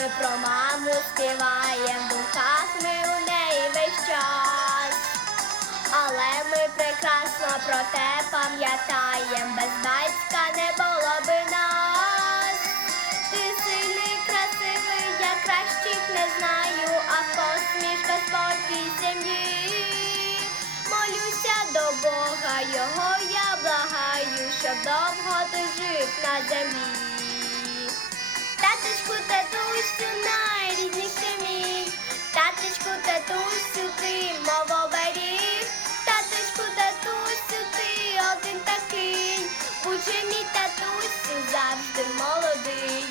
ми про маму співаєм, в думках ми у неї весь час. Але ми прекрасно про те пам'ятаєм, без батька не було би нас. Ти сильний, красивий, я кращих не знаю, а посмішка спокій сім'ї. Молюся до Бога, його я благаю, щоб довго ти жив на землі. Таточку, татусю, будь же мій татусю, завжди молодий,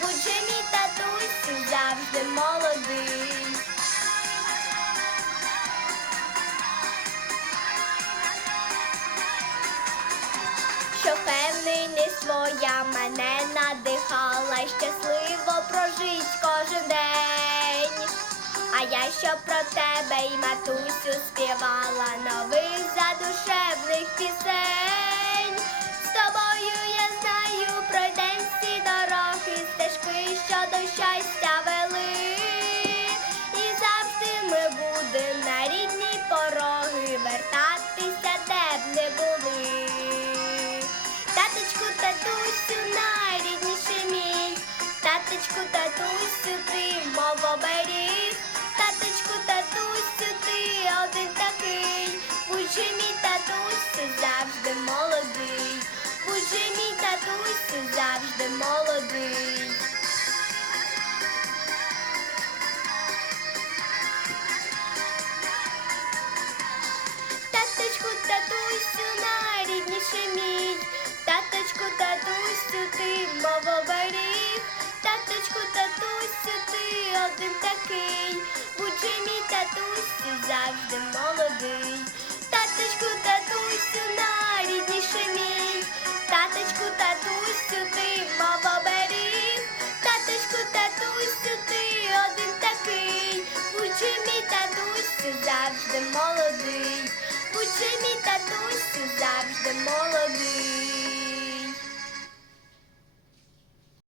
будь же мій татусю, завжди молодий. що впевненість своя мене надихала, щасливо прожить кожен день. А я що про тебе й матусю співала оберіг, таточку, татусю, ти один такий, будь же мій татусю, завжди молодий, таточку, татусю, найрідніший мій, таточку, татусю, ти мов оберіг, таточку, татусю, ти один такий, будь же мій татусю, завжди молодий. Будь же мій татусю завжди.